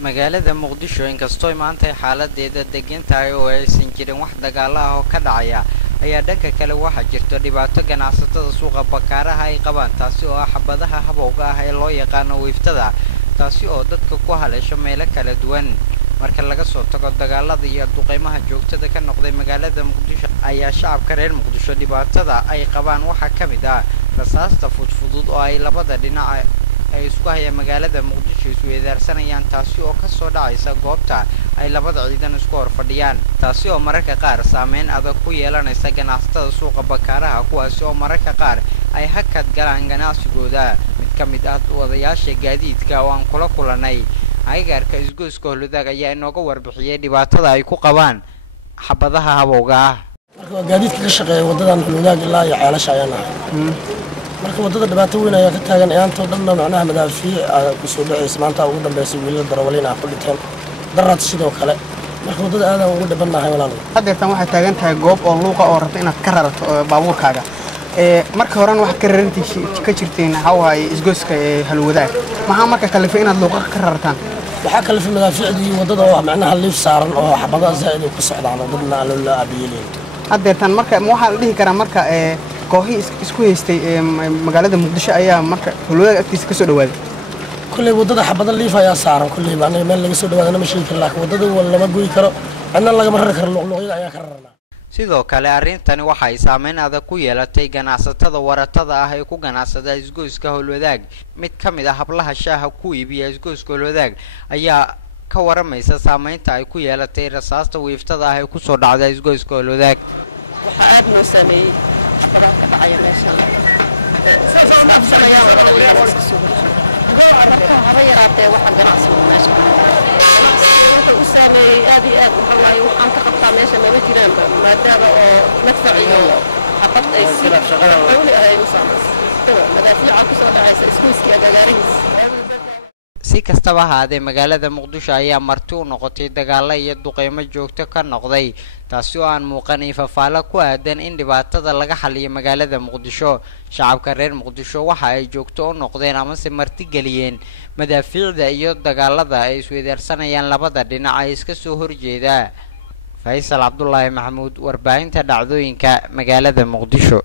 magaalada Muqdisho inkastoo maanta xaaladeeda degan tahay oo aysan jirin wax dagaal ah oo ka dhacaya ayaa dhanka kale waxa jirto dhibaato ganacsatada suuqa bakaaraha ay qabaan taasi oo xabadaha habowga ah ee loo yaqaan wiiftada taasi oo dadka ku haleesho meelo kala duwan marka laga soo tago dagaalada iyo duqeymaha joogtada ka noqday magaalada Muqdisho ayaa shacabka reer Muqdisho dhibaatada ay qabaan waxa kamid ah rasaasta fudud oo ay labada dhinac ay isku hayaan magaalada Muqdisho isu weedaarsanayaan taasi oo ka soo dhacaysa goobta ay labada ciidan isku hor fadhiyaan taasi oo mararka qaar saameyn adag ku yeelanaysa ganacsatada suuqa bakaaraha kuwaas oo mararka qaar ay hakad galaan ganacsigooda mid kamid ah wadayaasha gaadiidka oo aan kula kulanay aygaarka isgoyska Holudaag ayaa inooga warbixiyay dhibaatada ay ku qabaan xabadaha habowga ah marka gaadiidka ka shaqeeya wadadan Holudaag ilaa iyo ceelasha ayana marka wadada dhibaato weyn ayaa ka taagan ayaanto dhanna macnaha madaafiic ku soo dhaceysay maanta ugu dambeysay wiilal darawaliin ku dhinteen darad sidoo kale marka wadada aad ugu dhibanahay walaal hadeertan waxay taagan tahay goob oo luuqa oo rabta inaad ka rarto baabuurkaaga marka horena wax ka rarantii ka jirteen haway isgoyska Holudaag maxaa marka kalifay inaad luuqa ka rartaan waxa kalifay madaafiicdii wadada oo macnaha liif saaran oo xabadaha zaid ku socdaan dadna la aabiyeen hadeertan marka waxa la dhihi karaa marka kooxi isku haystay magaalada Muqdisho ayaa marka Holudaag agtiisa ka soo dhawaaday kulli wadada xabada liif ayaa saaran kulli macnaha meel laga soo dhawaadana ma sheegi laakiin wadada wala lama gooyi karo anna laga marar karo luuqyada ayaa ka rarnaa sidoo kale arintani waxa ay saameyn adag ku yeelatay ganacsatada waratada ah ee ku ganacsada isgoyska Holudaag mid kamid ah hablaha shaaha ku iibiya isgoyska Holudaag ayaa ka waramaysa saameynta ay ku yeelatay rasaasta wiiftada ah ee ku soo dhacday isgoyska Holudaag waxa aad loo sameeyay xabadaha ka dhacaya meesha marka hore yaraatee waxa ganacsiga meesha wuxuu u saameeyay aad iyo aad waxa waaye waxaan ka qabtaa meesha lama jiraan maadaama oo madfac iyo xabad ay sida shaqada ay u saameeyay madaafiica ku soo dhacaysa isgoyska agagaarihiisa si kastaba haadee magaalada Muqdisho ayaa marti u noqotay dagaal iyo duqeymo joogto ka noqday taasi oo aan muuqanin fafaala ku aadan in dhibaatada laga xaliyo magaalada Muqdisho shacabka reer Muqdisho waxa ay joogto u noqdeen ama si marti galiyeen madaafiicda iyo dagaalada ay isweedarsanayaan labada dhinac ay iska soo horjeeda Faisal Abdullaahi Maxamuud warbaahinta dhacdooyinka magaalada Muqdisho.